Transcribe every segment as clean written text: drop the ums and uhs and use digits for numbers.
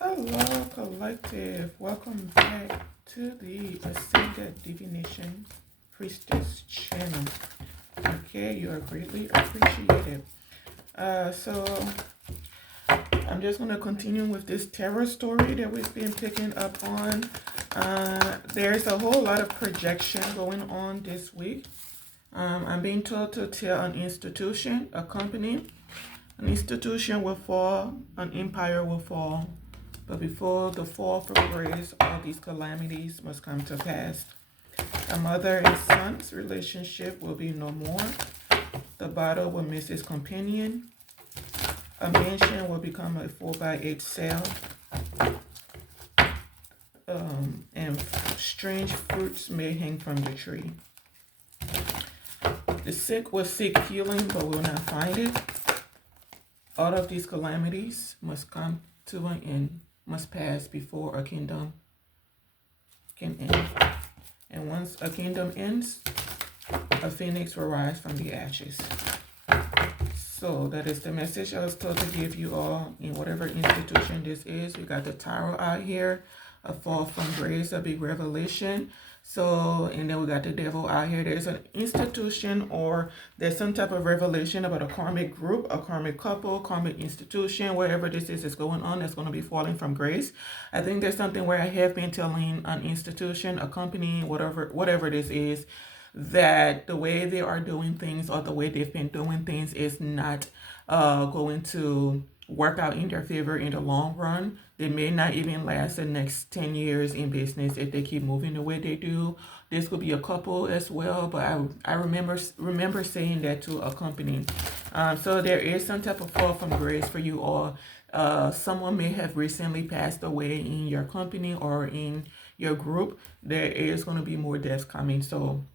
Hello, Collective. Welcome back to the Ascended Divination Priestess channel. Okay, you are greatly appreciated. So I'm just going to continue with this terror story that we've been picking up on. There's a whole lot of projection going on this week. I'm being told to tell an institution, a company. An institution will fall, an empire will fall. But before the fall from grace, all these calamities must come to pass. A mother and son's relationship will be no more. The bottle will miss its companion. A mansion will become a 4x8 cell. And strange fruits may hang from the tree. The sick will seek healing but will not find it. All of these calamities must come to an end, must pass before a kingdom can end. And once a kingdom ends, a phoenix will rise from the ashes. So that is the message I was told to give you all in whatever institution this is. We got the Tower out here, a fall from grace, a big revelation. So, and then we got the devil out here. There's an institution or there's some type of revelation about a karmic group, a karmic couple, karmic institution, wherever this is going on, that's going to be falling from grace. I think there's something where I have been telling an institution, a company, whatever this is, that the way they are doing things or the way they've been doing things is not going to work out in their favor in the long run. They may not even last the next 10 years in business if they keep moving the way they do. This could be a couple as well, but I remember saying that to a company. So there is some type of fall from grace for you all. Someone may have recently passed away in your company or in your group. There is going to be more deaths coming. So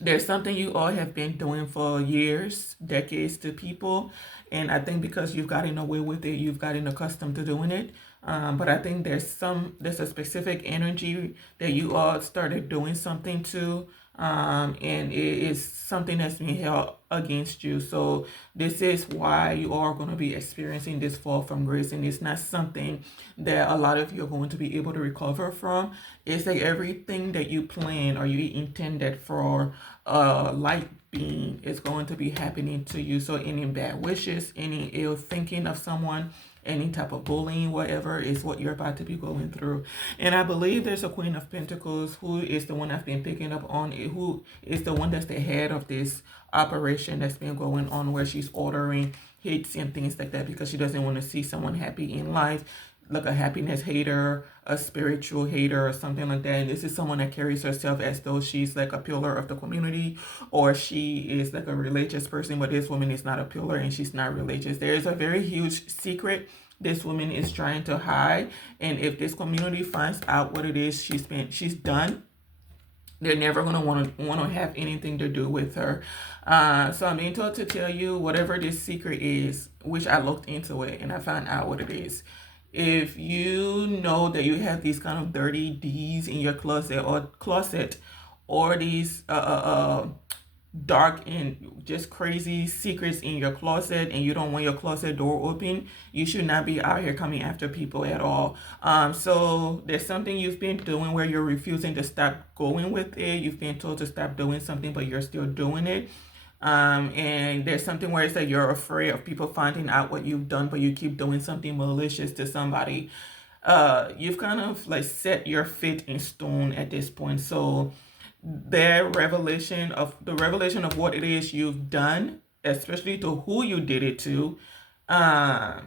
there's something you all have been doing for years, decades to people. And I think because you've gotten away with it, you've gotten accustomed to doing it. But I think there's a specific energy that you all started doing something to. And it is something that's being held against you. So this is why you are going to be experiencing this fall from grace, and it's not something that a lot of you are going to be able to recover from. It's like everything that you plan or you intended for light being is going to be happening to you. So any bad wishes, any ill thinking of someone, any type of bullying, whatever is what you're about to be going through. And I believe there's a Queen of Pentacles who is the one I've been picking up on, who is the one that's the head of this operation that's been going on, where she's ordering hits and things like that because she doesn't want to see someone happy in life, like a happiness hater, a spiritual hater, or something like that. And this is someone that carries herself as though she's like a pillar of the community, or she is like a religious person, but this woman is not a pillar and she's not religious. There is a very huge secret this woman is trying to hide, and if this community finds out what it is she's done, they're never going to want to have anything to do with her. So I'm being told to tell you whatever this secret is, which I looked into it and I found out what it is. If you know that you have these kind of dirty D's in your closet, or these dark and just crazy secrets in your closet, and you don't want your closet door open, you should not be out here coming after people at all. So there's something you've been doing where you're refusing to stop going with it. You've been told to stop doing something, but you're still doing it. And there's something where it's like you're afraid of people finding out what you've done, but you keep doing something malicious to somebody. You've kind of like set your fate in stone at this point. So the revelation of what it is you've done, especially to who you did it to,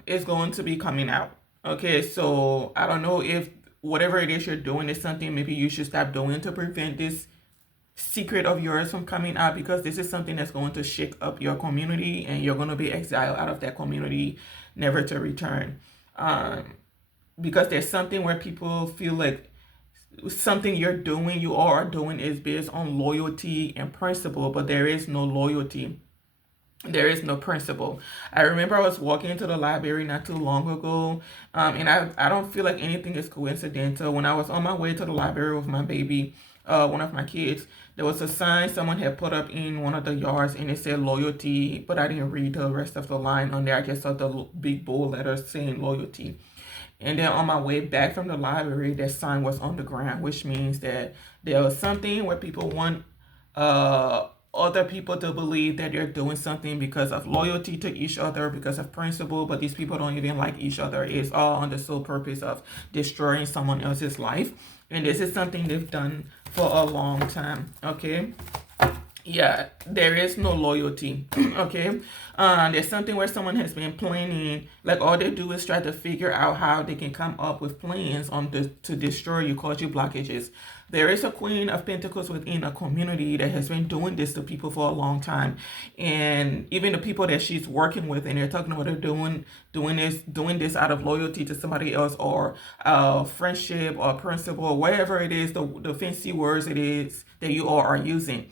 is going to be coming out. Okay, so I don't know if whatever it is you're doing is something maybe you should stop doing to prevent this secret of yours from coming out, because this is something that's going to shake up your community and you're going to be exiled out of that community, never to return. Because there's something where people feel like something you are doing is based on loyalty and principle, but there is no loyalty. There is no principle. I remember I was walking into the library not too long ago, and I don't feel like anything is coincidental. When I was on my way to the library with my baby, one of my kids, there was a sign someone had put up in one of the yards, and it said loyalty, but I didn't read the rest of the line on there. I just saw the big bold letters saying loyalty. And then on my way back from the library, that sign was on the ground, which means that there was something where people want other people to believe that they're doing something because of loyalty to each other, because of principle, but these people don't even like each other. It's all on the sole purpose of destroying someone else's life. And this is something they've done for a long time, okay? Yeah, there is no loyalty. Okay, there's something where someone has been planning, like all they do is try to figure out how they can come up with plans to destroy you, cause you blockages. There is a Queen of Pentacles within a community that has been doing this to people for a long time, and even the people that she's working with, and they're talking about her doing this out of loyalty to somebody else, or friendship or principle, or whatever it is, the fancy words it is that you all are using.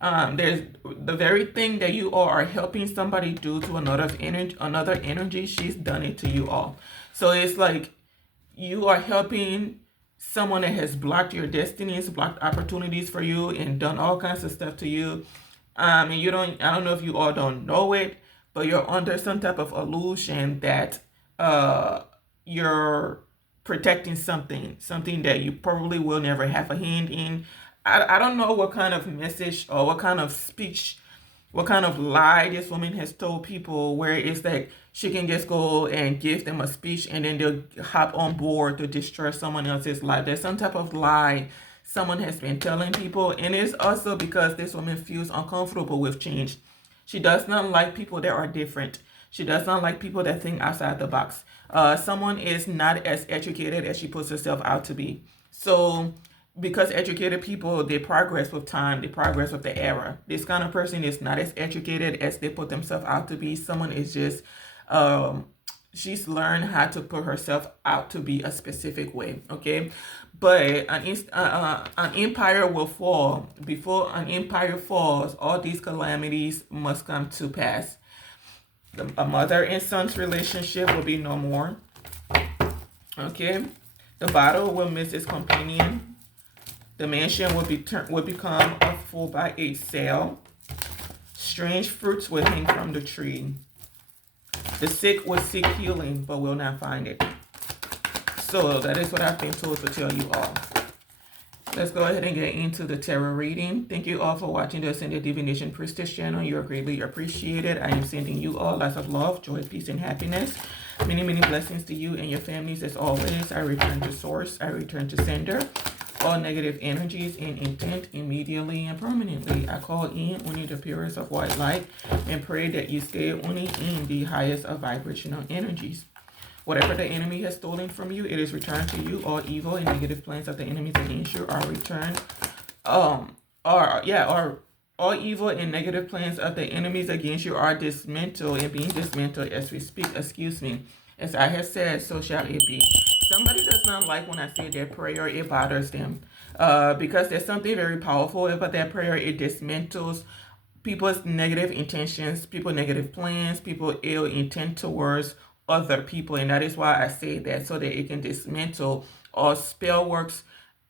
There's the very thing that you all are helping somebody do to another energy, she's done it to you all. So it's like you are helping someone that has blocked your destinies, blocked opportunities for you, and done all kinds of stuff to you. And I don't know if you all don't know it, but you're under some type of illusion that you're protecting something that you probably will never have a hand in. I don't know what kind of message or what kind of speech, what kind of lie this woman has told people, where it's like she can just go and give them a speech and then they'll hop on board to destroy someone else's life. There's some type of lie someone has been telling people, and it's also because this woman feels uncomfortable with change. She does not like people that are different. She does not like people that think outside the box. Someone is not as educated as she puts herself out to be. So because educated people, they progress with time, they progress with the era. This kind of person is not as educated as they put themselves out to be. Someone is just she's learned how to put herself out to be a specific way, okay? But an empire will fall. Before an empire falls, all these calamities must come to pass. A mother and son's relationship will be no more, okay? The battle will miss its companion. The mansion will become a full by 8 sale. Strange fruits will hang from the tree. The sick will seek healing, but will not find it. So that is what I've been told to tell you all. Let's go ahead and get into the tarot reading. Thank you all for watching this in the Divination Priestess channel. You are greatly appreciated. I am sending you all lots of love, joy, peace, and happiness. Many, many blessings to you and your families. As always, I return to source. I return to sender. All negative energies and intent immediately and permanently. I call in only the purest of white light and pray that you stay only in the highest of vibrational energies. Whatever the enemy has stolen from you, it is returned to you. All evil and negative plans of the enemies against you are returned. All evil and negative plans of the enemies against you are dismantled and being dismantled as we speak. Excuse me. As I have said, so shall it be. Somebody does not like when I say that prayer. It bothers them. Because there's something very powerful about that prayer. It dismantles people's negative intentions, people's negative plans, people's ill intent towards other people. And that is why I say that, so that it can dismantle all spell works,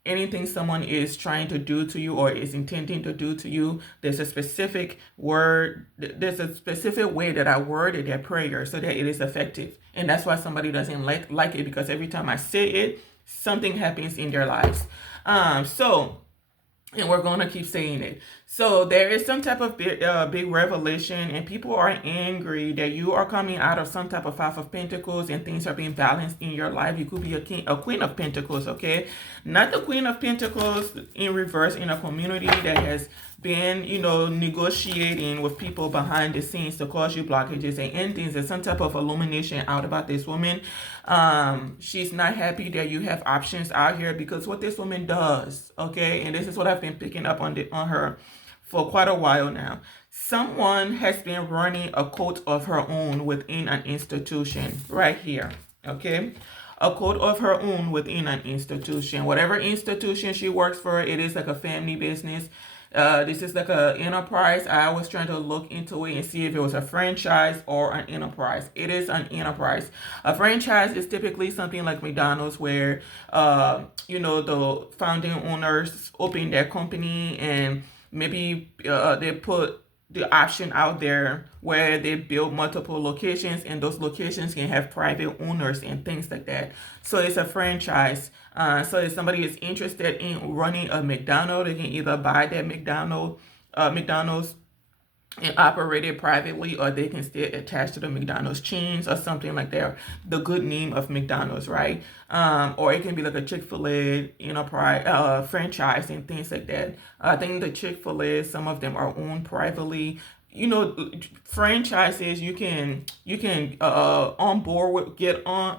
anything someone is trying to do to you or is intending to do to you. There's a specific word, there's a specific way that I worded that prayer so that it is effective. And that's why somebody doesn't like it, because every time I say it, something happens in their lives. And we're going to keep saying it. So there is some type of big revelation, and people are angry that you are coming out of some type of Five of Pentacles and things are being balanced in your life. You could be a Queen of Pentacles, okay? Not the Queen of Pentacles in reverse in a community that has been, negotiating with people behind the scenes to cause you blockages and endings. There's some type of illumination out about this woman. She's not happy that you have options out here, because what this woman does, okay, and this is what I've been picking up on her for quite a while now. Someone has been running a cult of her own within an institution right here, okay? A cult of her own within an institution. Whatever institution she works for, it is like a family business. This is like an enterprise. I was trying to look into it and see if it was a franchise or an enterprise. It is an enterprise. A franchise is typically something like McDonald's, where the founding owners open their company and maybe they put the option out there where they build multiple locations, and those locations can have private owners and things like that. So it's a franchise. So if somebody is interested in running a McDonald's, they can either buy that McDonald's and operate it privately, or they can stay attached to the McDonald's chains or something like that. The good name of McDonald's, right? Or it can be like a Chick-fil-A, franchise and things like that. I think the Chick-fil-A, some of them are owned privately. Franchises, you can on board with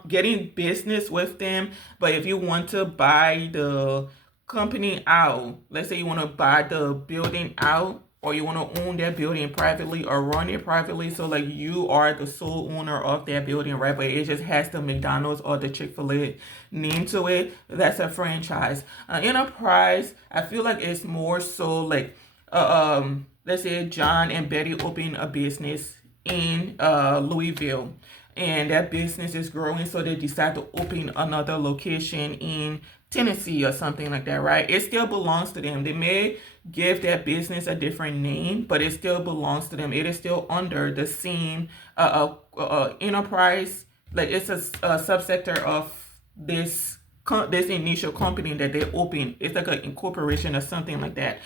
getting business with them, but if you want to buy the company out, let's say you want to buy the building out, or you want to own that building privately or run it privately, so like you are the sole owner of that building, right? But it just has the McDonald's or the Chick-fil-A name to it. That's a franchise. Enterprise, I feel like it's more so like let's say John and Betty open a business in Louisville, and that business is growing, so they decide to open another location in Tennessee or something like that, right? It still belongs to them. They may give that business a different name, but it still belongs to them. It is still under the same enterprise. Like it's a subsector of this initial company that they open. It's like an incorporation or something like that.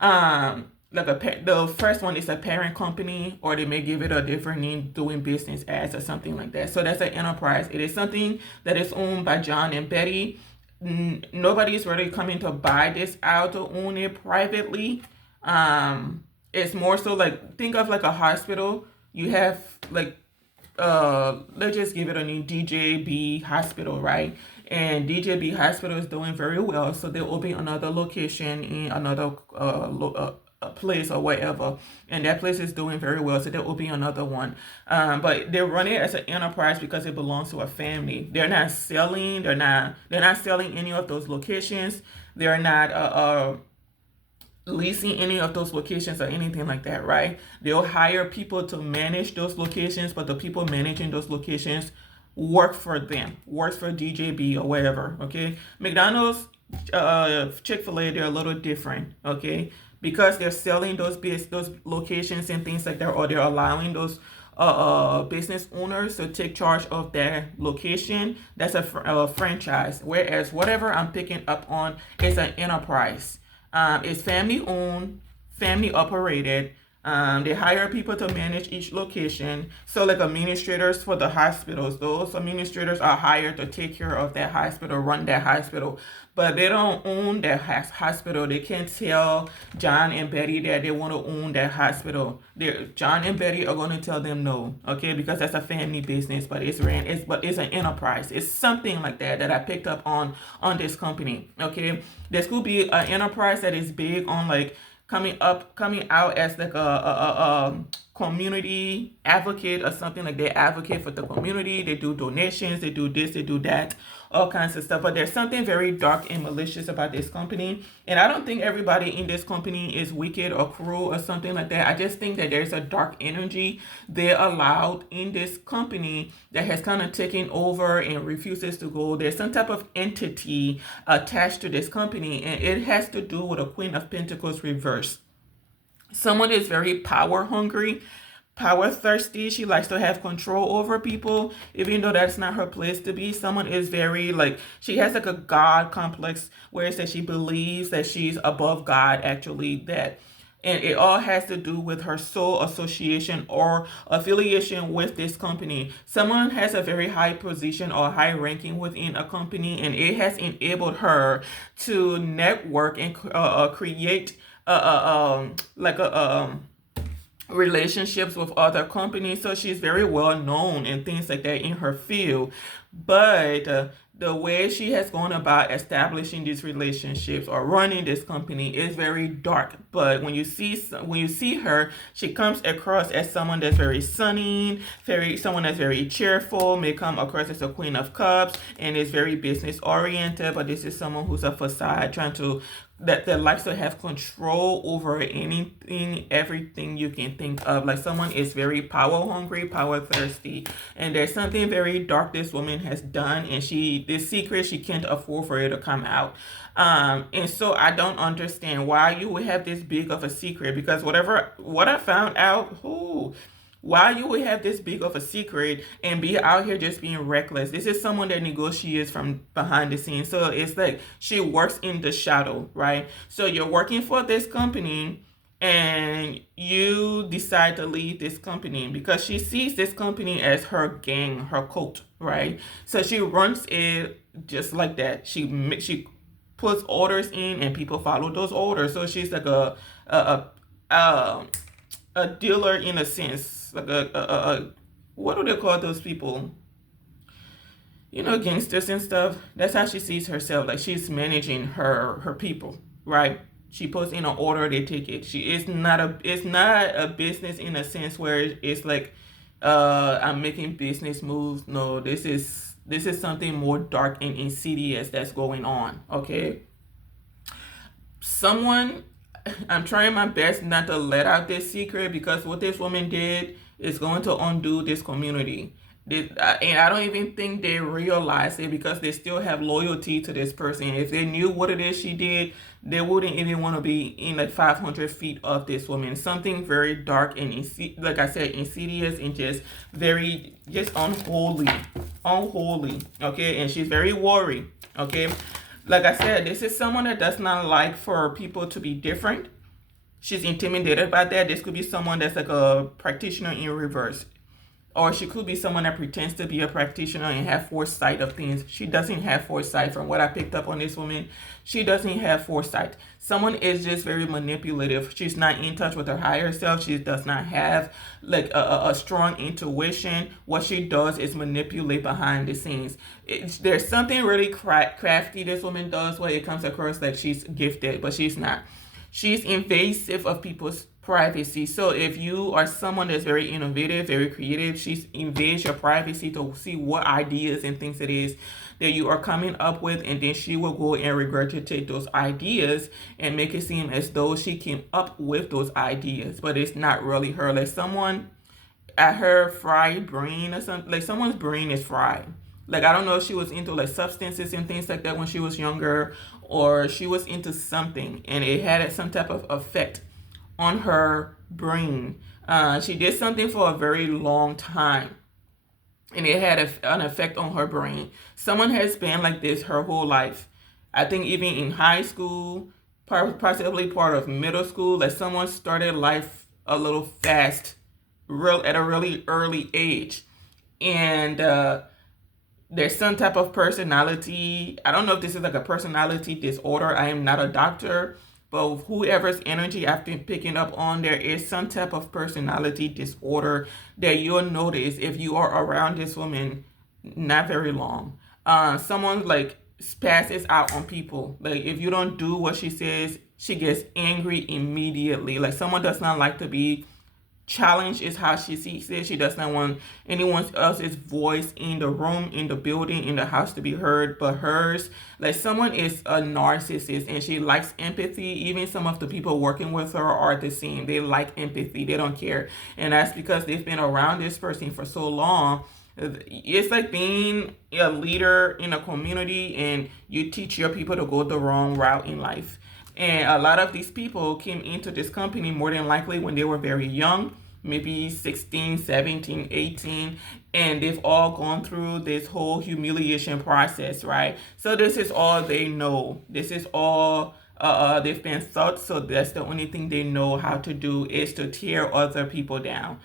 The first one is a parent company, or they may give it a different name, doing business as or something like that. So that's an enterprise. It is something that is owned by John and Betty. Nobody is really coming to buy this out to own it privately. It's more so like, think of like a hospital. You have like let's just give it a name, DJB Hospital, right? And DJB Hospital is doing very well, so they'll open another location in another a place or whatever, and that place is doing very well, so there will be another one. But they run it as an enterprise because it belongs to a family. They're not selling. They're not selling any of those locations. They're not leasing any of those locations or anything like that, right? They'll hire people to manage those locations, but the people managing those locations work for them, works for DJB or whatever. Okay, McDonald's, Chick-fil-A, they're a little different. Okay, because they're selling those locations and things like that, or they're allowing those business owners to take charge of their location. That's a franchise. Whereas whatever I'm picking up on is an enterprise. It's family owned, family operated. They hire people to manage each location. So like administrators for the hospitals, those administrators are hired to take care of that hospital, run that hospital. But they don't own that hospital. They can't tell John and Betty that they want to own that hospital. John and Betty are going to tell them no, okay? Because that's a family business, but it's an enterprise. It's something like that I picked up on this company, okay? This could be an enterprise that is big on like coming out as like a community advocate or something, like they advocate for the community. They do donations, they do this, they do that, all kinds of stuff. But there's something very dark and malicious about this company. And I don't think everybody in this company is wicked or cruel or something like that. I just think that there's a dark energy they're allowed in this company that has kind of taken over and refuses to go. There's some type of entity attached to this company, and it has to do with a Queen of Pentacles reverse. Someone is very power hungry, power thirsty. She likes to have control over people, even though that's not her place to be. Someone is very like, she has like a God complex, where it says she believes that she's above God, actually, and it all has to do with her soul association or affiliation with this company. Someone has a very high position or high ranking within a company, and it has enabled her to network and create relationships with other companies. So she's very well known and things like that in her field. But the way she has gone about establishing these relationships or running this company is very dark. But when you see her, she comes across as someone that's very sunny, someone that's very cheerful, may come across as a Queen of Cups, and is very business oriented. But this is someone who's a facade, trying to that likes to have control over anything, everything you can think of. Like, someone is very power hungry, power thirsty, and there's something very dark this woman has done, and this secret, she can't afford for it to come out. And so I don't understand why you would have this big of a secret, because what I found out, why you would have this big of a secret and be out here just being reckless. This is someone that negotiates from behind the scenes. So it's like she works in the shadow, right? So you're working for this company and you decide to leave this company because she sees this company as her gang, her cult, right? So she runs it just like that. She puts orders in and people follow those orders. So she's like a, a, a dealer in a sense, like a what do they call those people? Gangsters and stuff. That's how she sees herself. Like she's managing her people, right? She puts in an order, they take it. It's not a business in a sense where it's like I'm making business moves. No, this is something more dark and insidious that's going on. Okay. Someone I'm trying my best not to let out this secret, because what this woman did is going to undo this community. And I don't even think they realize it, because they still have loyalty to this person. If they knew what it is she did, they wouldn't even want to be in like 500 feet of this woman. Something very dark and like I said, insidious and just unholy. Okay, and she's very worried. Okay. Like I said, this is someone that does not like for people to be different. She's intimidated by that. This could be someone that's like a practitioner in reverse. Or she could be someone that pretends to be a practitioner and have foresight of things. She doesn't have foresight. From what I picked up on this woman, she doesn't have foresight. Someone is just very manipulative. She's not in touch with her higher self. She does not have like a strong intuition. What she does is manipulate behind the scenes. There's something really crafty this woman does where it comes across like she's gifted, but she's not. She's invasive of people's privacy. So if you are someone that's very innovative, very creative, she's invades your privacy to see what ideas and things it is that you are coming up with, and then she will go and regurgitate those ideas and make it seem as though she came up with those ideas, but it's not really her. Like someone at her fried brain or something, like someone's brain is fried. Like I don't know if she was into like substances and things like that when she was younger, or she was into something and it had some type of effect on her brain. She did something for a very long time and it had an effect on her brain. Someone has been like this her whole life. I think even in high school, possibly part of middle school, that someone started life a little fast, at a really early age. And there's some type of personality. I don't know if this is like a personality disorder. I am not a doctor, but whoever's energy I've been picking up on, there is some type of personality disorder that you'll notice if you are around this woman not very long. Someone like passes out on people. Like if you don't do what she says, she gets angry immediately. Like someone does not like to be challenge is how she sees it. She does not want anyone else's voice in the room, in the building, in the house to be heard but hers. Like someone is a narcissist and she likes empathy. Even some of the people working with her are the same. They like empathy. They don't care. And that's because they've been around this person for so long. It's like being a leader in a community and you teach your people to go the wrong route in life. And a lot of these people came into this company more than likely when they were very young, maybe 16, 17, 18, and they've all gone through this whole humiliation process, right? So this is all they know. This is all they've been taught, so that's the only thing they know how to do is to tear other people down.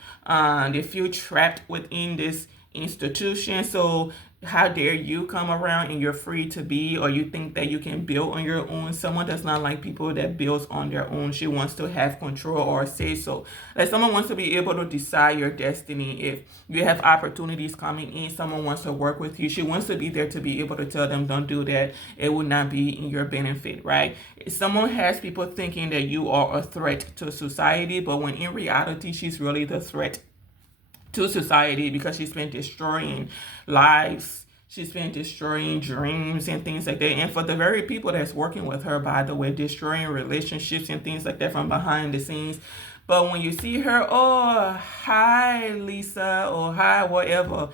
They feel trapped within this institution, so how dare you come around and you're free to be, or you think that you can build on your own. Someone does not like people that builds on their own. She wants to have control or say so. Like someone wants to be able to decide your destiny. If you have opportunities coming in, someone wants to work with you, she wants to be there to be able to tell them don't do that, it will not be in your benefit, right? Someone has people thinking that you are a threat to society, but when in reality she's really the threat to society, because she's been destroying lives, she's been destroying dreams and things like that. And for the very people that's working with her, by the way, destroying relationships and things like that from behind the scenes. But when you see her, oh, hi Lisa, or hi whatever,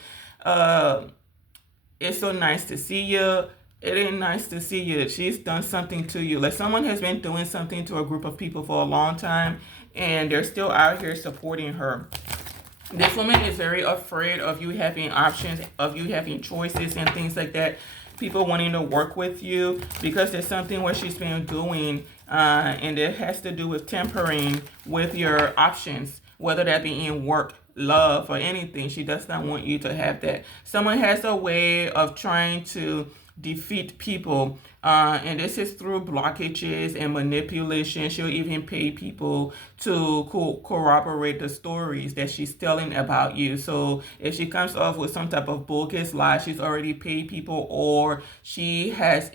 it's so nice to see you. It ain't nice to see you. She's done something to you. Like someone has been doing something to a group of people for a long time, and they're still out here supporting her. This woman is very afraid of you having options, of you having choices and things like that. People wanting to work with you because there's something what she's been doing, and it has to do with tempering with your options, whether that be in work, love, or anything. She does not want you to have that. Someone has a way of trying to defeat people, and this is through blockages and manipulation. She'll even pay people to corroborate the stories that she's telling about you. So if she comes off with some type of bogus lie, she's already paid people, or she has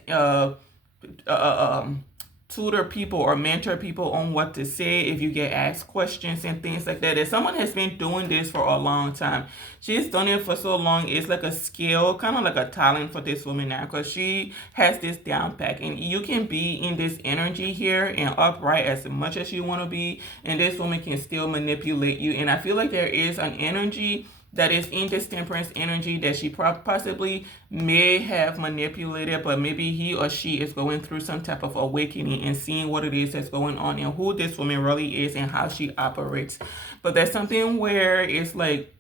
tutor people or mentor people on what to say if you get asked questions and things like that. If someone has been doing this for a long time, she's done it for so long, it's like a skill, kind of like a talent for this woman now, because she has this down pack. And you can be in this energy here and upright as much as you want to be, and this woman can still manipulate you. And I feel like there is an energy that is in this temperance energy that she possibly may have manipulated, but maybe he or she is going through some type of awakening and seeing what it is that's going on and who this woman really is and how she operates. But there's something where it's like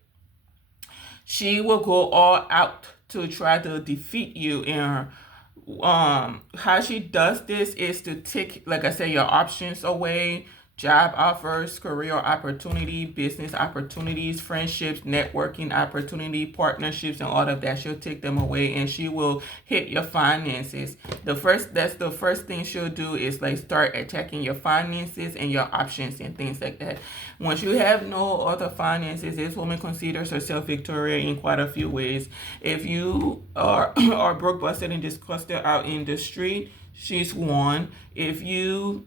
she will go all out to try to defeat you. And how she does this is to take, like I said, your options away. Job offers, career opportunity, business opportunities, friendships, networking opportunity, partnerships, and all of that. She'll take them away, and she will hit your finances. That's the first thing she'll do is like start attacking your finances and your options and things like that. Once you have no other finances, this woman considers herself victorious in quite a few ways. If you are broke, busted, and disgusted out in the street, she's won. If you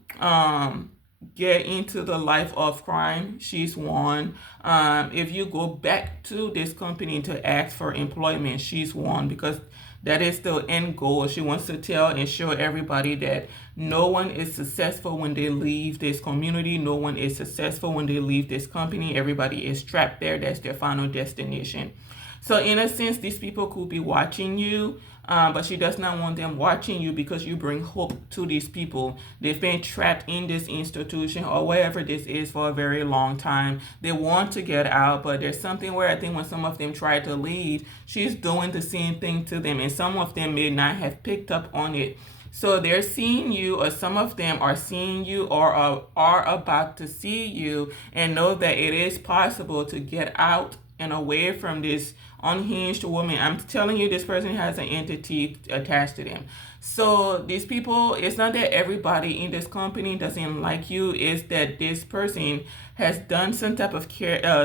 get into the life of crime, she's won. If you go back to this company to ask for employment, she's won, because that is the end goal. She wants to tell and show everybody that no one is successful when they leave this community. No one is successful when they leave this company. Everybody is trapped there. That's their final destination. So in a sense, these people could be watching you, but she does not want them watching you because you bring hope to these people. They've been trapped in this institution or wherever this is for a very long time. They want to get out, but there's something where I think when some of them try to leave, she's doing the same thing to them, and some of them may not have picked up on it. So they're seeing you, or some of them are seeing you, or are about to see you, and know that it is possible to get out and away from this unhinged woman. I'm telling you, this person has an entity attached to them. So these people, it's not that everybody in this company doesn't like you, it's that this person has done some type of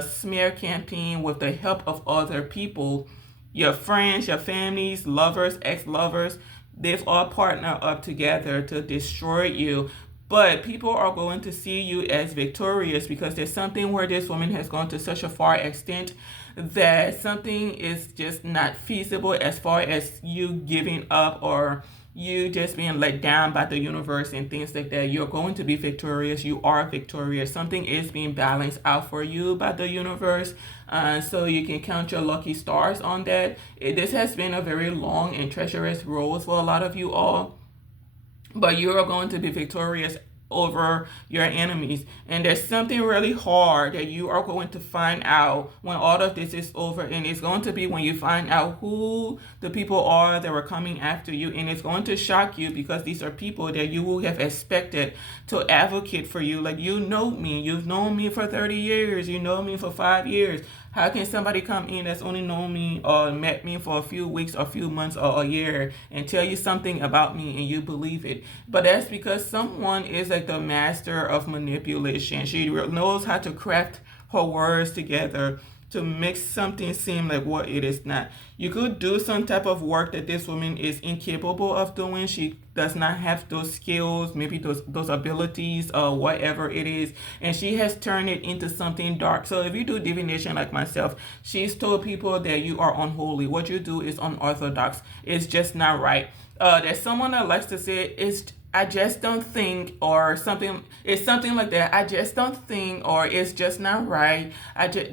smear campaign with the help of other people, your friends, your families, lovers, ex-lovers. They've all partnered up together to destroy you. But people are going to see you as victorious, because there's something where this woman has gone to such a far extent that something is just not feasible as far as you giving up or you just being let down by the universe and things like that. You're going to be victorious. You are victorious. Something is being balanced out for you by the universe. So you can count your lucky stars on that. This has been a very long and treacherous road for a lot of you all, but you are going to be victorious over your enemies. And there's something really hard that you are going to find out when all of this is over, and it's going to be when you find out who the people are that were coming after you. And it's going to shock you, because these are people that you will have expected to advocate for you. Like, you know me, you've known me for 30 years, you know me for 5 years. How can somebody come in that's only known me or met me for a few weeks or a few months or a year and tell you something about me and you believe it? But that's because someone is like the master of manipulation. She knows how to craft her words together to make something seem like what it is not. You could do some type of work that this woman is incapable of doing. She does not have those skills, maybe those abilities, or whatever it is, and she has turned it into something dark. So if you do divination like myself, she's told people that you are unholy. What you do is unorthodox. It's just not right. There's someone that likes to say I just don't think, or something. It's something like that. I just don't think, or it's just not right.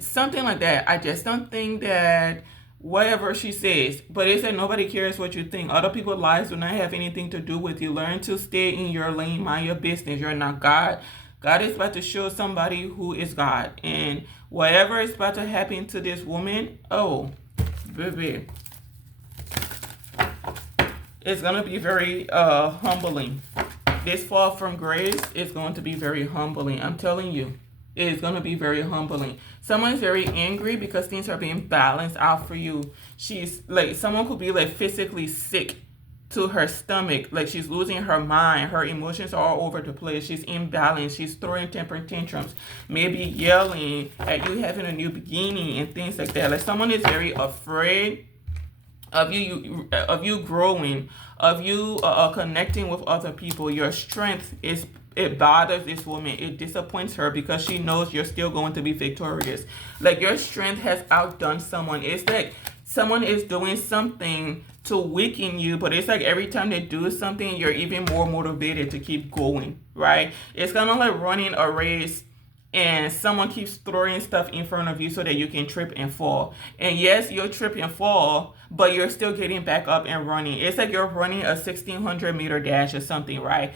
Something like that. I just don't think that whatever she says. But it said nobody cares what you think. Other people's lives do not have anything to do with you. Learn to stay in your lane, mind your business. You're not God. God is about to show somebody who is God. And whatever is about to happen to this woman, oh, baby, it's going to be very humbling. This fall from grace is going to be very humbling. I'm telling you. It is going to be very humbling. Someone is very angry because things are being balanced out for you. She's like, someone could be like physically sick to her stomach. Like she's losing her mind. Her emotions are all over the place. She's imbalanced. She's throwing temper tantrums. Maybe yelling at you having a new beginning and things like that. Like someone is very afraid of you growing, of you connecting with other people. Your strength is, it bothers this woman. It disappoints her because she knows you're still going to be victorious. Like your strength has outdone someone. It's like someone is doing something to weaken you, but it's like every time they do something, you're even more motivated to keep going, right? It's kind of like running a race and someone keeps throwing stuff in front of you so that you can trip and fall. And yes, you'll trip and fall, but you're still getting back up and running. It's like you're running a 1,600-meter dash or something, right?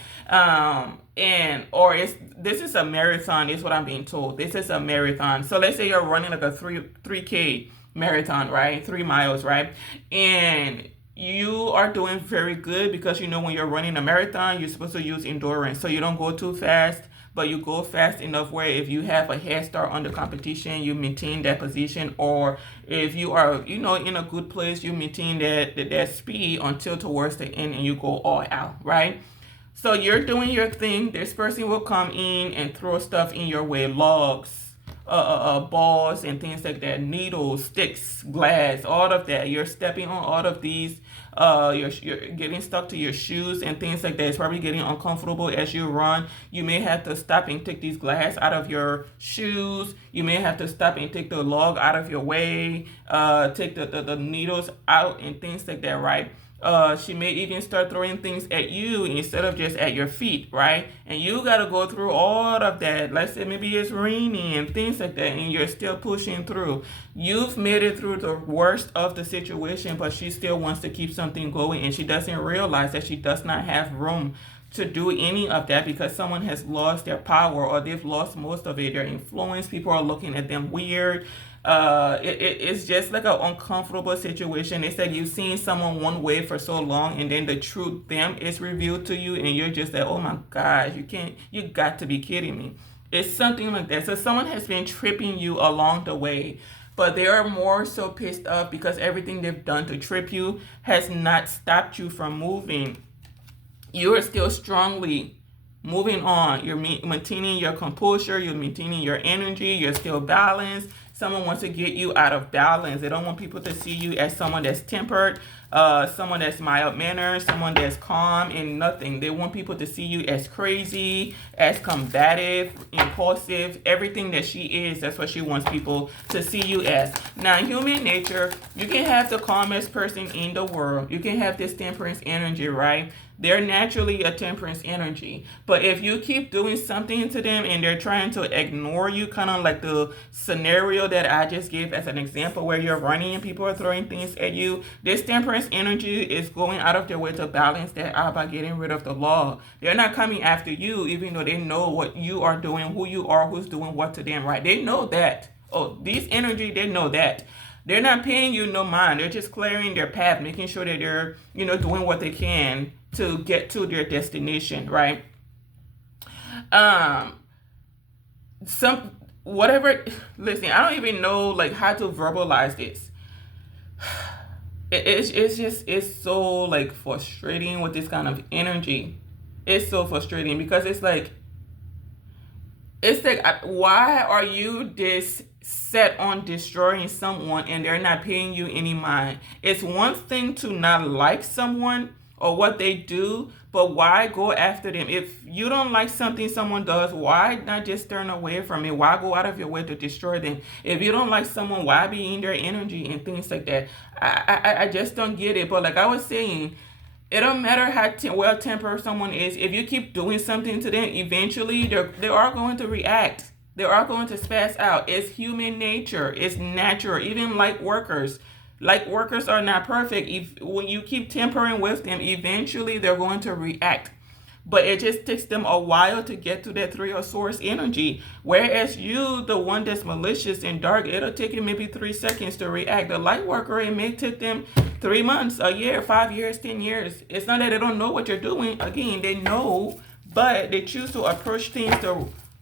This is a marathon, is what I'm being told. This is a marathon. So let's say you're running like a 3K marathon, right? 3 miles, right? And you are doing very good because you know when you're running a marathon, you're supposed to use endurance. So you don't go too fast, but you go fast enough where if you have a head start on the competition, you maintain that position. Or if you are, in a good place, you maintain that speed until towards the end and you go all out, right? So you're doing your thing. This person will come in and throw stuff in your way, logs, balls and things like that, needles, sticks, glass, all of that. You're stepping on all of these. You're getting stuck to your shoes and things like that. It's probably getting uncomfortable as you run. You may have to stop and take these glass out of your shoes. You may have to stop and take the log out of your way. Take the needles out and things like that, right? She may even start throwing things at you instead of just at your feet, right? And you got to go through all of that. Let's say maybe it's raining and things like that, and you're still pushing through. You've made it through the worst of the situation, but she still wants to keep something going, and she doesn't realize that she does not have room to do any of that because someone has lost their power or they've lost most of it. Their influence, people are looking at them weird. It's just like an uncomfortable situation. It's like you've seen someone one way for so long and then the truth them is revealed to you and you're just like, oh my gosh, you got to be kidding me. It's something like that. So someone has been tripping you along the way, but they are more so pissed off because everything they've done to trip you has not stopped you from moving. You are still strongly moving on. You're maintaining your composure. You're maintaining your energy. You're still balanced. Someone wants to get you out of balance. They don't want people to see you as someone that's tempered, someone that's mild-mannered, someone that's calm and nothing. They want people to see you as crazy, as combative, impulsive, everything that she is. That's what she wants people to see you as. Now, in human nature, you can have the calmest person in the world. You can have this temperance energy, right? They're naturally a temperance energy. But if you keep doing something to them and they're trying to ignore you, kind of like the scenario that I just gave as an example where you're running and people are throwing things at you, this temperance energy is going out of their way to balance that out by getting rid of the law. They're not coming after you even though they know what you are doing, who you are, who's doing what to them, right? They know that. Oh, these energy, they know that. They're not paying you no mind. They're just clearing their path, making sure that they're, doing what they can to get to their destination, right? Listen, I don't even know like how to verbalize this. It's so like frustrating with this kind of energy. It's so frustrating because it's like why are you this set on destroying someone and they're not paying you any mind? It's one thing to not like someone or what they do, but why go after them? If you don't like something someone does, why not just turn away from it? Why go out of your way to destroy them? If you don't like someone, why be in their energy and things like that? I just don't get it. But like I was saying, it don't matter how well-tempered someone is. If you keep doing something to them, eventually they are going to react. They are going to spaz out. It's human nature. It's natural. Even like workers, Light workers are not perfect. If when you keep tampering with them, eventually they're going to react. But it just takes them a while to get to that three of swords energy. Whereas you, the one that's malicious and dark, it'll take you maybe 3 seconds to react. The light worker, it may take them 3 months, a year, 5 years, 10 years. It's not that they don't know what you're doing. Again, they know, but they choose to approach things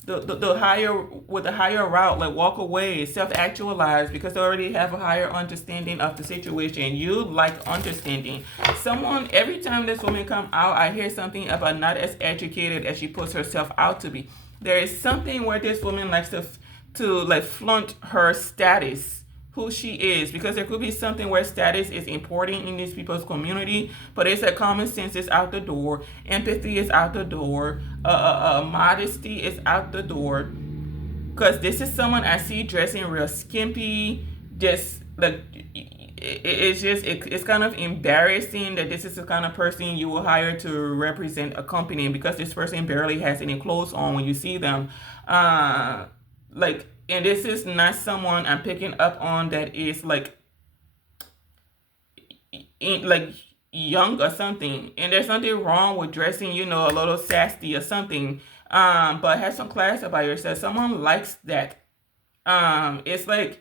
the higher with the higher route, like walk away, self-actualize, because they already have a higher understanding of the situation. You like understanding. Someone, every time this woman come out, I hear something about not as educated as she puts herself out to be. There is something where this woman likes to like flaunt her status, who she is, because there could be something where status is important in these people's community, but it's that common sense is out the door, empathy is out the door, modesty is out the door. Because this is someone I see dressing real skimpy, just like it's kind of embarrassing that this is the kind of person you will hire to represent a company, because this person barely has any clothes on when you see them. Like, and this is not someone I'm picking up on that is like young or something. And there's nothing wrong with dressing, a little sassy or something. But have some class about yourself. Someone likes that. It's like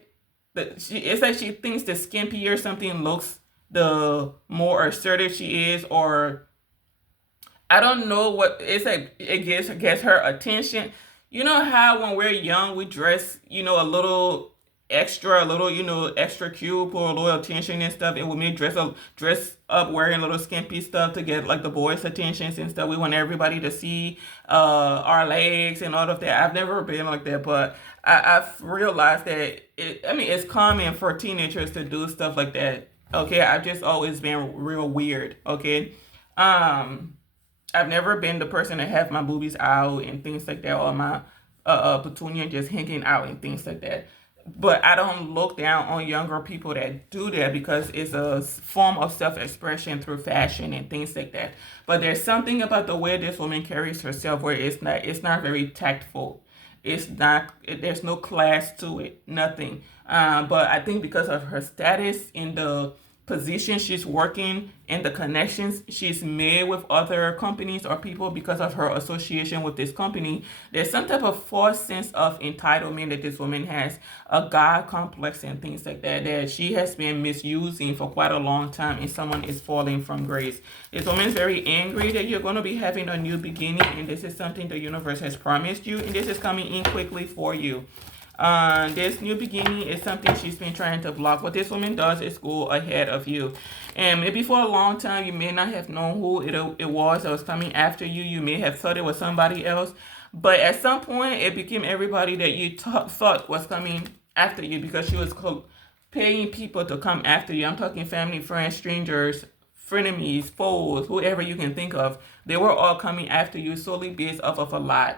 it's like she thinks the skimpier something looks, the more assertive she is, or I don't know what it's like. It gets her attention. You know how when we're young we dress, a little extra, a little, extra cute, for a little attention and stuff. And when we dress up wearing little skimpy stuff to get like the boys' attentions and stuff. We want everybody to see our legs and all of that. I've never been like that, but I've realized that it's common for teenagers to do stuff like that. Okay, I've just always been real weird. Okay. I've never been the person to have my boobies out and things like that, or my petunia just hanging out and things like that. But I don't look down on younger people that do that, because it's a form of self-expression through fashion and things like that. But there's something about the way this woman carries herself where it's not very tactful. It's not. There's no class to it. Nothing. But I think because of her status in the position she's working and the connections she's made with other companies or people because of her association with this company, there's some type of false sense of entitlement that this woman has, a God complex and things like that she has been misusing for quite a long time, and someone is falling from grace. This woman is very angry that you're going to be having a new beginning, and this is something the universe has promised you, and this is coming in quickly for you. This new beginning is something she's been trying to block. What this woman does is go ahead of you. And maybe for a long time, you may not have known who it was that was coming after you. You may have thought it was somebody else. But at some point, it became everybody that you thought was coming after you, because she was paying people to come after you. I'm talking family, friends, strangers, frenemies, foes, whoever you can think of. They were all coming after you solely based off of a lie.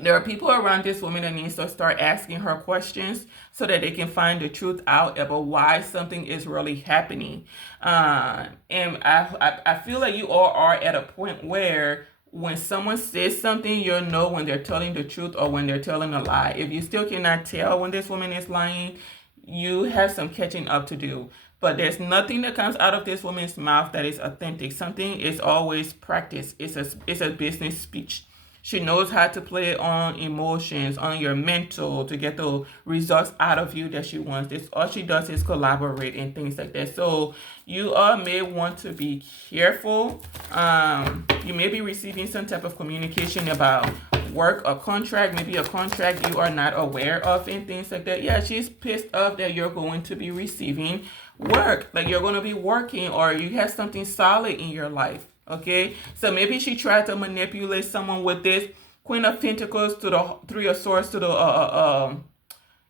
There are people around this woman that needs to start asking her questions so that they can find the truth out about why something is really happening. And I feel like you all are at a point where when someone says something, you'll know when they're telling the truth or when they're telling a lie. If you still cannot tell when this woman is lying, you have some catching up to do. But there's nothing that comes out of this woman's mouth that is authentic. Something is always practiced. It's a business speech. She knows how to play on emotions, on your mental, to get the results out of you that she wants. This all she does is collaborate and things like that. So you all may want to be careful. You may be receiving some type of communication about work or contract, maybe a contract you are not aware of and things like that. Yeah, she's pissed off that you're going to be receiving work, like you're going to be working, or you have something solid in your life. Okay, so maybe she tried to manipulate someone with this Queen of Pentacles to the Three of Swords to the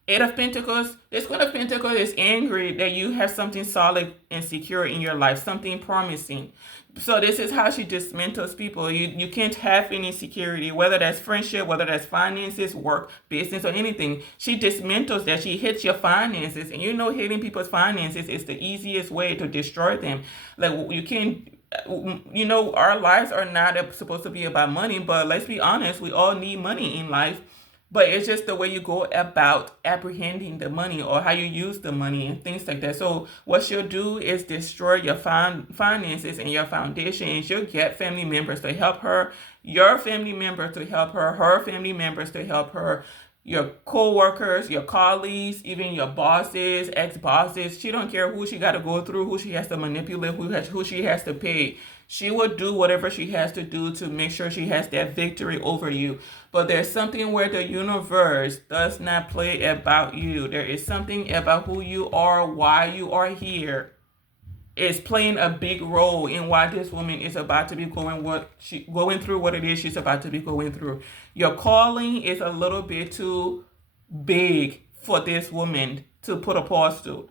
Eight of Pentacles. This Queen of Pentacles is angry that you have something solid and secure in your life, something promising. So this is how she dismantles people. You can't have any security, whether that's friendship, whether that's finances, work, business, or anything. She dismantles that. She hits your finances, and hitting people's finances is the easiest way to destroy them. Like, you can't. Our lives are not supposed to be about money, but let's be honest, we all need money in life. but it's just the way you go about apprehending the money or how you use the money and things like that. So what she'll do is destroy your finances and your foundation, and she'll get family members to help her, your family members to help her family members to help her, your co-workers, your colleagues, even your bosses, ex-bosses. She don't care who she got to go through, who she has to manipulate, who she has to pay. She will do whatever she has to do to make sure she has that victory over you. But there's something where the universe does not play about you. There is something about who you are, why you are here, is playing a big role in why this woman is about to be going through what it is she's about to be going through. Your calling is a little bit too big for this woman to put a pause to.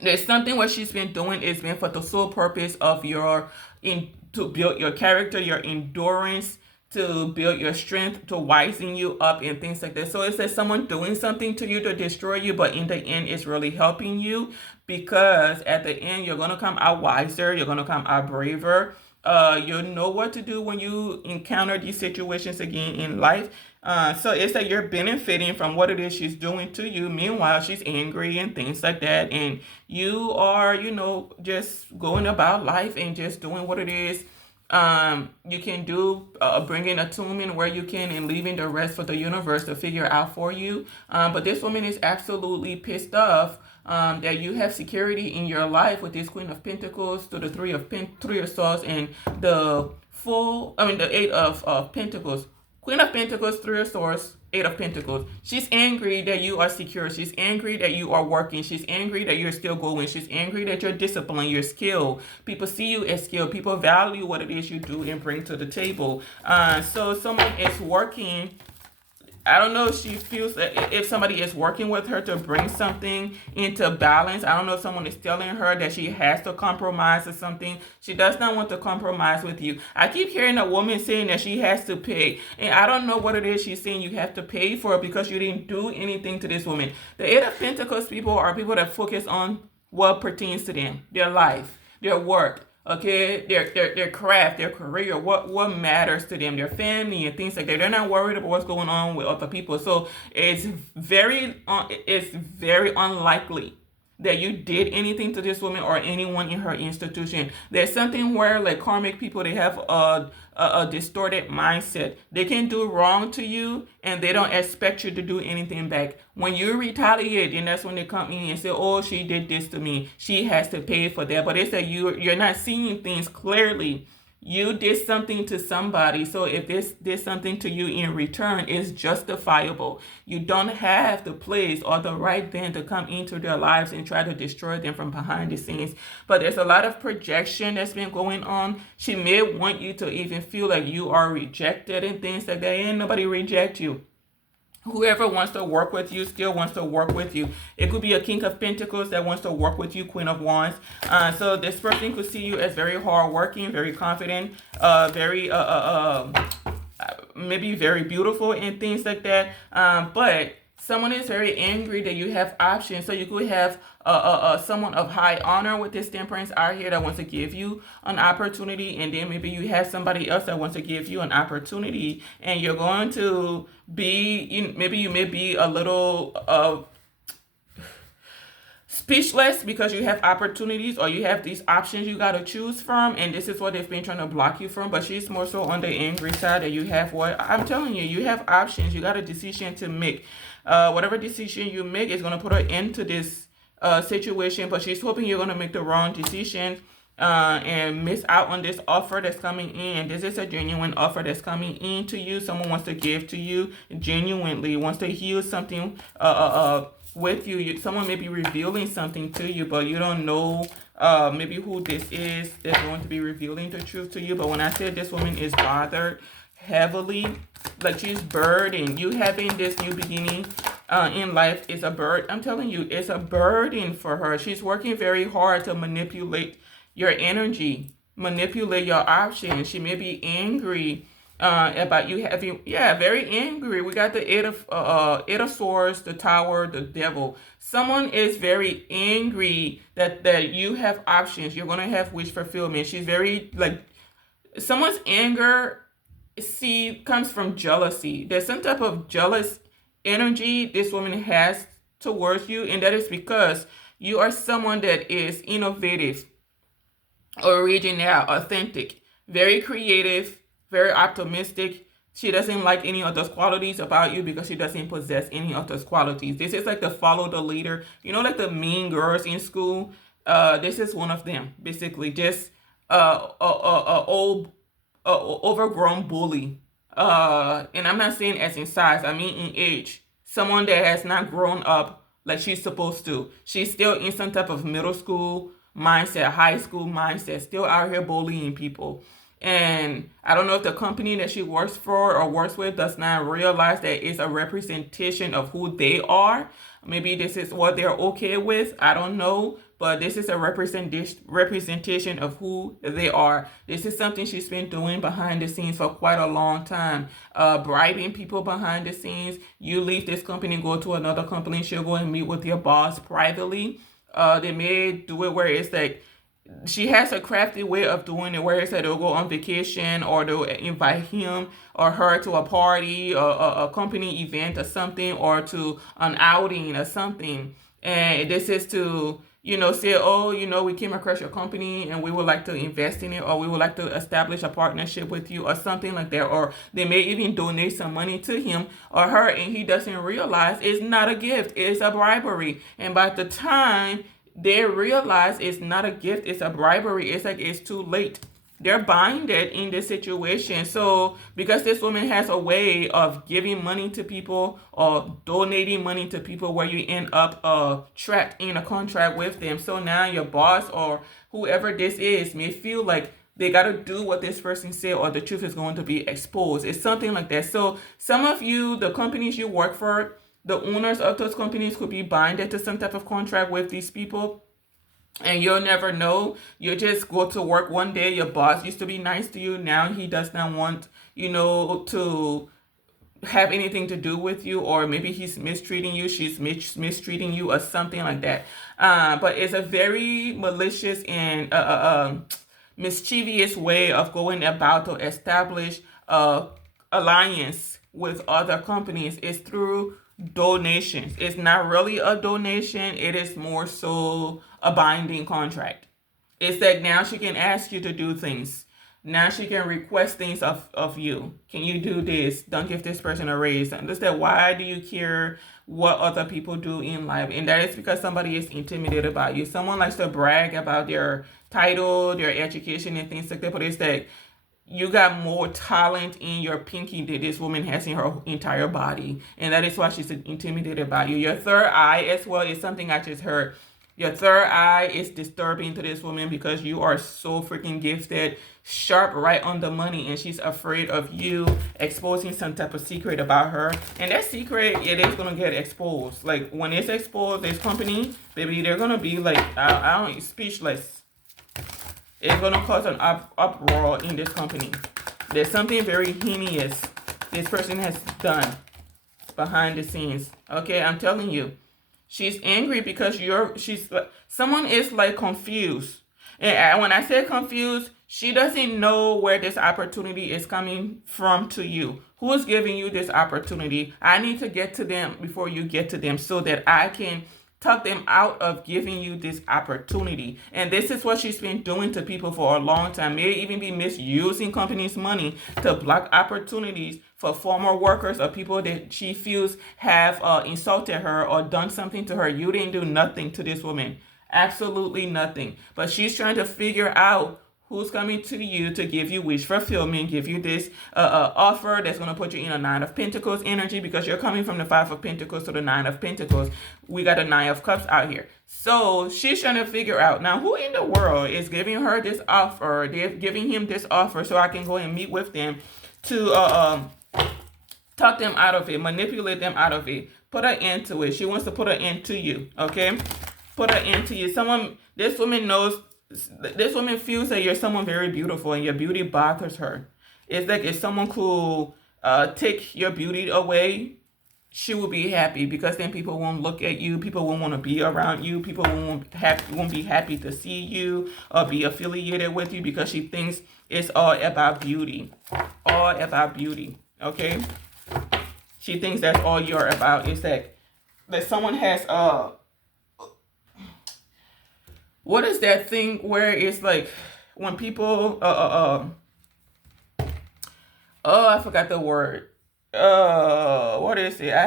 There's something what she's been doing is been for the sole purpose of to build your character, your endurance, to build your strength, to wisen you up and things like that. So it says someone doing something to you to destroy you, but in the end it's really helping you, because at the end you're gonna come out wiser, you're gonna come out braver. You'll know what to do when you encounter these situations again in life. So it's that you're benefiting from what it is she's doing to you. Meanwhile, she's angry and things like that. And you are, just going about life and just doing what it is you can do, bringing attunement where you can and leaving the rest for the universe to figure out for you. But this woman is absolutely pissed off that you have security in your life with this Queen of Pentacles to the Three of Swords and the Eight of Pentacles. Queen of Pentacles, Three of Swords, Eight of Pentacles. She's angry that you are secure. She's angry that you are working. She's angry that you're still going. She's angry that you're disciplined, you're skilled. People see you as skilled. People value what it is you do and bring to the table. So someone is working. I don't know if she feels that if somebody is working with her to bring something into balance. I don't know if someone is telling her that she has to compromise or something. She does not want to compromise with you. I keep hearing a woman saying that she has to pay. And I don't know what it is she's saying you have to pay for, because you didn't do anything to this woman. The Eight of Pentacles people are people that focus on what pertains to them, their life, their work. Okay, their craft, their career, what matters to them, their family and things like that. They're not worried about what's going on with other people. So it's very unlikely that you did anything to this woman or anyone in her institution. There's something where, like, karmic people, they have a distorted mindset. They can do wrong to you and they don't expect you to do anything back. When you retaliate, and that's when they come in and say, oh, she did this to me, she has to pay for that. But it's that you're not seeing things clearly. You did something to somebody, so if this did something to you in return, it's justifiable. You don't have the place or the right then to come into their lives and try to destroy them from behind the scenes. But there's a lot of projection that's been going on. She may want you to even feel like you are rejected and things like that. Ain't nobody reject you. Whoever wants to work with you still wants to work with you. It could be a King of Pentacles that wants to work with you, Queen of Wands. So this person could see you as very hardworking, very confident, maybe very beautiful and things like that. But someone is very angry that you have options. So you could have someone of high honor with this Temperance out here that wants to give you an opportunity, and then maybe you have somebody else that wants to give you an opportunity, and you're going to be, maybe you may be a little speechless because you have opportunities or you have these options you got to choose from, and this is what they've been trying to block you from. But she's more so on the angry side that you have what I'm telling you, you have options. You got a decision to make. Whatever decision you make is going to put her into this situation, but she's hoping you're going to make the wrong decision and miss out on this offer that's coming in. This is a genuine offer that's coming in to you. Someone wants to give to you genuinely, wants to heal something with you. Someone may be revealing something to you, but you don't know maybe who this is that's going to be revealing the truth to you. But when I said this woman is bothered heavily, like she's burdened, you having this new beginning in life is a burden. I'm telling you, it's a burden for her. She's working very hard to manipulate your energy, manipulate your options. She may be angry about you having, very angry. We got the Eight of Swords, the Tower, the Devil. Someone is very angry that you have options. You're gonna have wish fulfillment. She's very, like, someone's anger comes from jealousy. There's some type of jealous energy this woman has towards you, and that is because you are someone that is innovative, original, authentic, very creative, very optimistic. She doesn't like any of those qualities about you because she doesn't possess any of those qualities. This is like the follow the leader. You know, like the mean girls in school. This is one of them. Basically, just old, overgrown bully. And I'm not saying as in size. I mean in age. Someone that has not grown up like she's supposed to. She's still in some type of middle school mindset, high school mindset, still out here bullying people. And I don't know if the company that she works for or works with does not realize that it's a representation of who they are. Maybe this is what they're okay with. I don't know. But this is a representation of who they are. This is something she's been doing behind the scenes for quite a long time. Bribing people behind the scenes. You leave this company, go to another company, she'll go and meet with your boss privately. They may do it where it's like she has a crafty way of doing it where it's like they'll go on vacation or they'll invite him or her to a party or a company event or something, or to an outing or something. And this is to, say, oh, we came across your company and we would like to invest in it, or we would like to establish a partnership with you, or something like that. Or they may even donate some money to him or her, and he doesn't realize it's not a gift, it's a bribery. And by the time they realize it's not a gift, it's a bribery, it's like it's too late. They're binded in this situation. So because this woman has a way of giving money to people or donating money to people where you end up trapped in a contract with them. So now your boss or whoever this is may feel like they got to do what this person said or the truth is going to be exposed. It's something like that. So some of you, the companies you work for, the owners of those companies could be binded to some type of contract with these people, and you'll never know. You just go to work one day, your boss used to be nice to you, now he does not want to have anything to do with you, or maybe he's mistreating you, she's mistreating you, or something like that. But it's a very malicious and mischievous way of going about to establish alliance with other companies. Is through donations. It's not really a donation, it is more so a binding contract. It's that now she can ask you to do things. Now she can request things of you. Can you do this? Don't give this person a raise. Understand, why do you care what other people do in life? And that is because somebody is intimidated by you. Someone likes to brag about their title, their education, and things like that. But it's that you got more talent in your pinky than this woman has in her entire body. And that is why she's intimidated by you. Your third eye as well is something I just heard. Your third eye is disturbing to this woman because you are so freaking gifted, sharp, right on the money, and she's afraid of you exposing some type of secret about her. And that secret, it is going to get exposed. Like, when it's exposed, this company, baby, they're going to be like, I don't, speechless. It's going to cause an uproar in this company. There's something very heinous this person has done behind the scenes. Okay, I'm telling you. She's angry because someone is like confused. And when I say confused, she doesn't know where this opportunity is coming from to you. Who is giving you this opportunity? I need to get to them before you get to them so that I can tuck them out of giving you this opportunity. And this is what she's been doing to people for a long time. May even be misusing companies' money to block opportunities for former workers or people that she feels have insulted her or done something to her. You didn't do nothing to this woman. Absolutely nothing. But she's trying to figure out who's coming to you to give you wish fulfillment, give you this offer that's going to put you in a Nine of Pentacles energy, because you're coming from the Five of Pentacles to the Nine of Pentacles. We got a Nine of Cups out here. So she's trying to figure out now who in the world is giving her this offer. They're giving him this offer so I can go and meet with them to talk them out of it, manipulate them out of it, put an end to it. She wants to put an end to you, okay? Put an end to you. This woman feels that you're someone very beautiful and your beauty bothers her. It's like if someone could take your beauty away, she will be happy, because then people won't look at you, people won't want to be around you, people won't be happy to see you or be affiliated with you, because she thinks it's all about beauty. All about beauty. Okay? She thinks that's all you're about. Is that someone has what is that thing where it's like when people oh, I forgot the word. What is it? I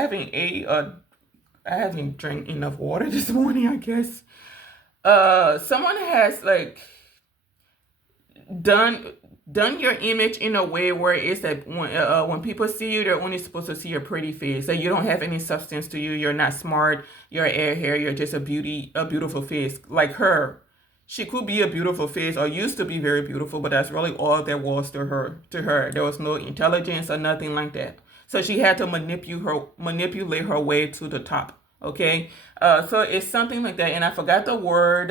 haven't drank enough water this morning, I guess. Someone has like done your image in a way where it's that when people see you, they're only supposed to see your pretty face. That you don't have any substance to you. You're not smart. You're air. You're just a beautiful face. Like her, she could be a beautiful face, or used to be very beautiful, but that's really all there was to her. There was no intelligence or nothing like that. So she had to manipulate her way to the top. Okay, so it's something like that, and I forgot the word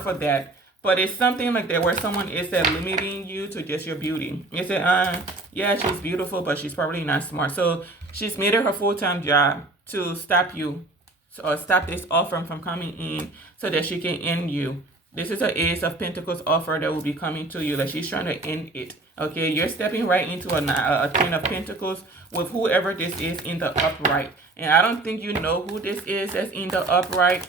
for that. But it's something like that where someone is that limiting you to just your beauty. You say, yeah, she's beautiful, but she's probably not smart. So she's made it her full-time job to stop you, or stop this offer from coming in, so that she can end you. This is an Ace of Pentacles offer that will be coming to you. Like she's trying to end it. Okay, you're stepping right into a Ten of Pentacles with whoever this is in the upright. And I don't think you know who this is that's in the upright.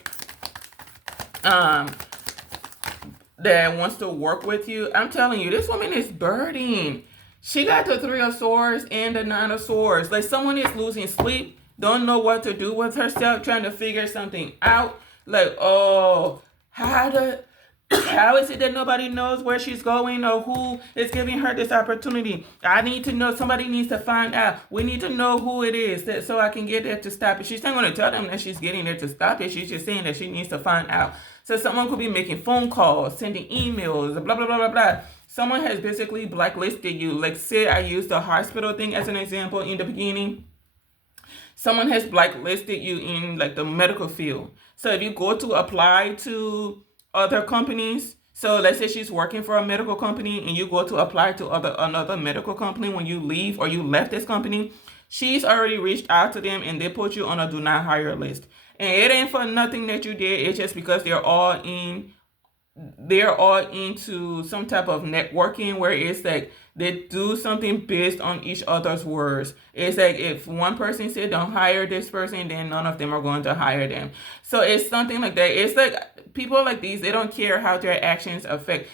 That wants to work with you. I'm telling you, this woman is burdened. She got the Three of Swords and the Nine of Swords. Like someone is losing sleep, don't know what to do with herself, trying to figure something out. Like, oh, how is it that nobody knows where she's going or who is giving her this opportunity? I need to know. Somebody needs to find out. We need to know who it is, so I can get there to stop it. She's not going to tell them that she's getting there to stop it. She's just saying that she needs to find out. So someone could be making phone calls, sending emails, blah, blah, blah, blah, blah. Someone has basically blacklisted you. Like, say I used the hospital thing as an example in the beginning. Someone has blacklisted you in like the medical field. So if you go to apply to other companies, so let's say she's working for a medical company and you go to apply to another medical company, when you leave or you left this company, she's already reached out to them and they put you on a do not hire list. And it ain't for nothing that you did. It's just because they're all into some type of networking where it's like they do something based on each other's words. It's like if one person said don't hire this person, then none of them are going to hire them. So it's something like that. It's like people like these, they don't care how their actions affect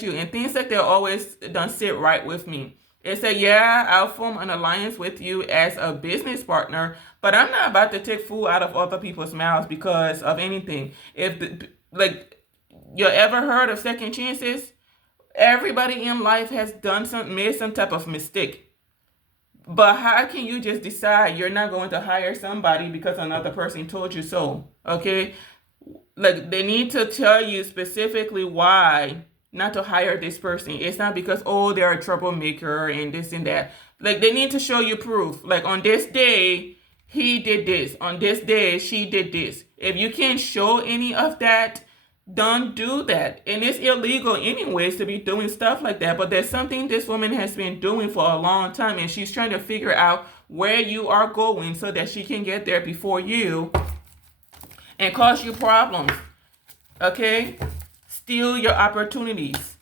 you. And things like that always don't sit right with me. It's like, yeah, I'll form an alliance with you as a business partner, but I'm not about to take food out of other people's mouths because of anything. You ever heard of second chances? Everybody in life has made some type of mistake. But how can you just decide you're not going to hire somebody because another person told you so? Okay? Like, they need to tell you specifically why not to hire this person. It's not because, oh, they're a troublemaker and this and that. Like, they need to show you proof. Like, on this day, he did this. On this day, she did this. If you can't show any of that, don't do that. And it's illegal anyways to be doing stuff like that. But there's something this woman has been doing for a long time, and she's trying to figure out where you are going so that she can get there before you and cause you problems. Okay? Steal your opportunities.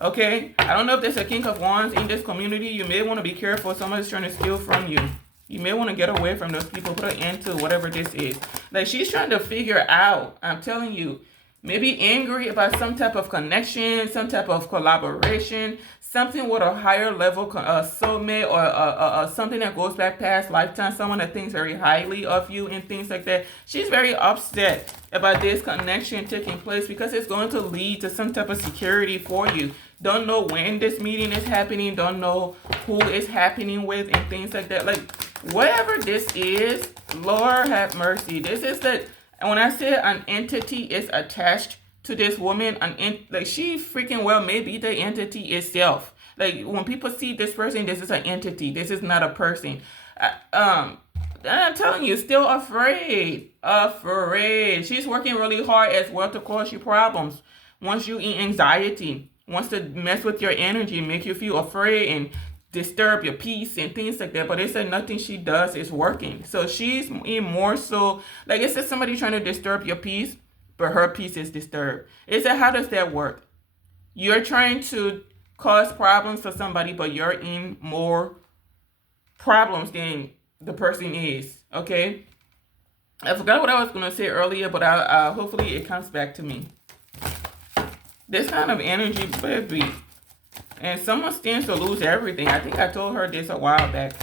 Okay? I don't know if there's a King of Wands in this community. You may want to be careful. Somebody's trying to steal from you. You may want to get away from those people. Put an end to whatever this is. Like, she's trying to figure out, I'm telling you, maybe angry about some type of connection, some type of collaboration, something with a higher level soulmate, or something that goes back past lifetime, someone that thinks very highly of you and things like that. She's very upset about this connection taking place because it's going to lead to some type of security for you. Don't know when this meeting is happening, don't know who it's happening with and things like that. Like, whatever this is, Lord have mercy. This is that. And when I say an entity is attached to this woman, like, she freaking well may be the entity itself. Like, when people see this person, this is an entity. This is not a person. I'm telling you, still afraid. Afraid. She's working really hard as well to cause you problems. Wants you in anxiety. Wants to mess with your energy, make you feel afraid and disturb your peace and things like that. But it said nothing she does is working. So she's in more so, like it said somebody trying to disturb your peace, but her peace is disturbed. It said, how does that work? You're trying to cause problems for somebody, but you're in more problems than the person is. Okay? I forgot what I was going to say earlier, but I hopefully it comes back to me. This kind of energy, baby. And someone stands to lose everything. I think I told her this a while back.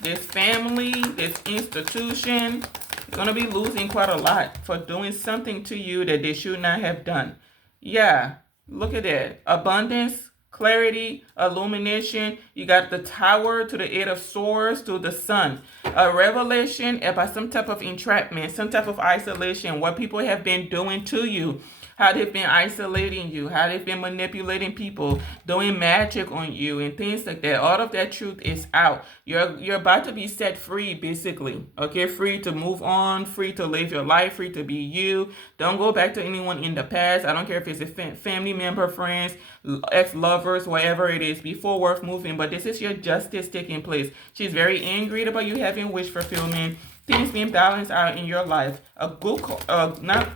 This family, this institution, you're going to be losing quite a lot for doing something to you that they should not have done. Yeah, look at that. Abundance, clarity, illumination. You got the Tower to the Eight of Swords to the Sun. A revelation about some type of entrapment, some type of isolation, what people have been doing to you. How they've been isolating you, how they've been manipulating people, doing magic on you, and things like that. All of that truth is out. You're about to be set free, basically. Okay, free to move on, free to live your life, free to be you. Don't go back to anyone in the past. I don't care if it's a family member, friends, ex-lovers, whatever it is. Be forward moving, but this is your justice taking place. She's very angry about you having wish fulfillment. Things being balanced out in your life. Not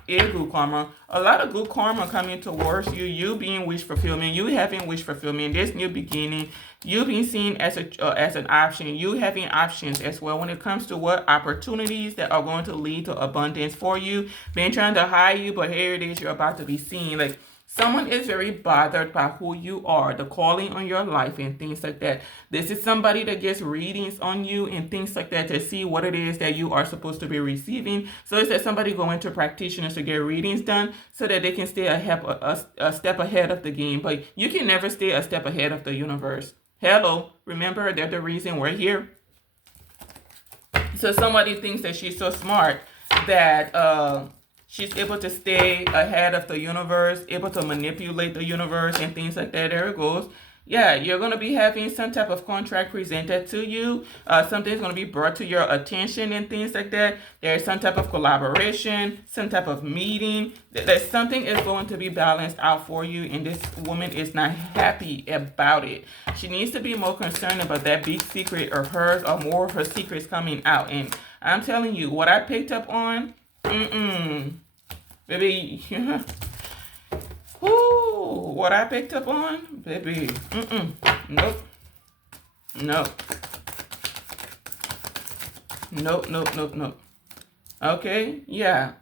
a good karma. A lot of good karma coming towards you. You being wish fulfillment. You having wish fulfillment. This new beginning. You being seen as an option. You having options as well when it comes to what opportunities that are going to lead to abundance for you. Been trying to hide you, but here it is. You're about to be seen. Like, someone is very bothered by who you are, the calling on your life and things like that. This is somebody that gets readings on you and things like that to see what it is that you are supposed to be receiving. So it's that somebody going to practitioners to get readings done so that they can stay a step ahead of the game. But you can never stay a step ahead of the universe. Hello, remember they're the reason we're here. So somebody thinks that she's so smart that she's able to stay ahead of the universe, able to manipulate the universe and things like that. There it goes. Yeah, you're going to be having some type of contract presented to you. Something's going to be brought to your attention and things like that. There's some type of collaboration, some type of meeting. There's something is going to be balanced out for you, and this woman is not happy about it. She needs to be more concerned about that big secret of hers, or more of her secrets coming out. And I'm telling you, what I picked up on, baby, whoo, what I picked up on, baby, nope, nope. Okay, yeah.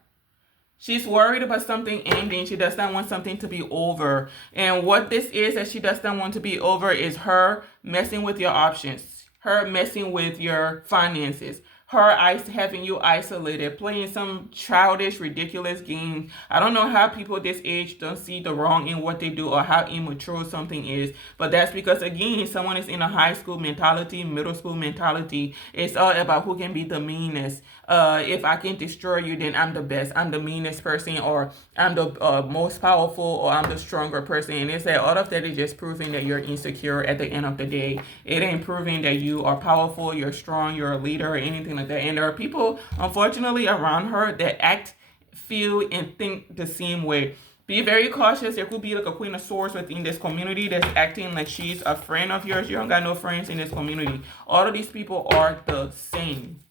She's worried about something ending. She does not want something to be over. And what this is that she does not want to be over is her messing with your options, her messing with your finances, her having you isolated, playing some childish, ridiculous game. I don't know how people this age don't see the wrong in what they do or how immature something is. But that's because, again, someone is in a high school mentality, middle school mentality. It's all about who can be the meanest. If I can destroy you, then I'm the best. I'm the meanest person, or I'm the most powerful, or I'm the stronger person. And it's that all of that is just proving that you're insecure at the end of the day. It ain't proving that you are powerful, you're strong, you're a leader, or anything like that. And there are people, unfortunately, around her that act, feel, and think the same way. Be very cautious. There could be like a Queen of Swords within this community that's acting like she's a friend of yours. You don't got no friends in this community. All of these people are the same.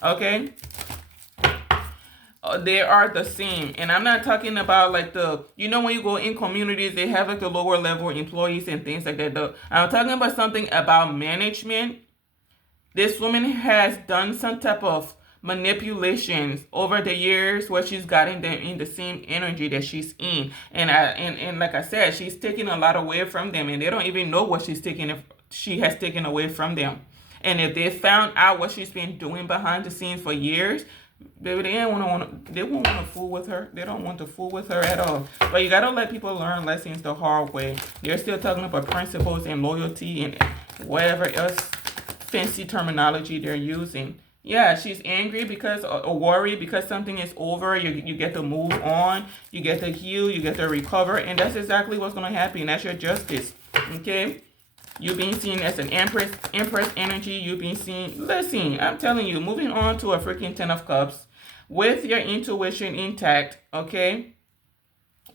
Okay? They are the same. And I'm not talking about like when you go in communities, they have like the lower level employees and things like that. I'm talking about something about management. This woman has done some type of manipulations over the years where she's gotten them in the same energy that she's in. And like I said, she's taking a lot away from them, and they don't even know what she has taken away from them. And if they found out what she's been doing behind the scenes for years, baby, they won't want to fool with her. They don't want to fool with her at all. But you gotta let people learn lessons the hard way. They're still talking about principles and loyalty and whatever else fancy terminology they're using. Yeah, she's angry because or worried because something is over. You get to move on. You get to heal. You get to recover, and that's exactly what's gonna happen. That's your justice. Okay. You being seen as an empress energy. You being seen. Listen, I'm telling you, moving on to a freaking 10 of Cups with your intuition intact. Okay.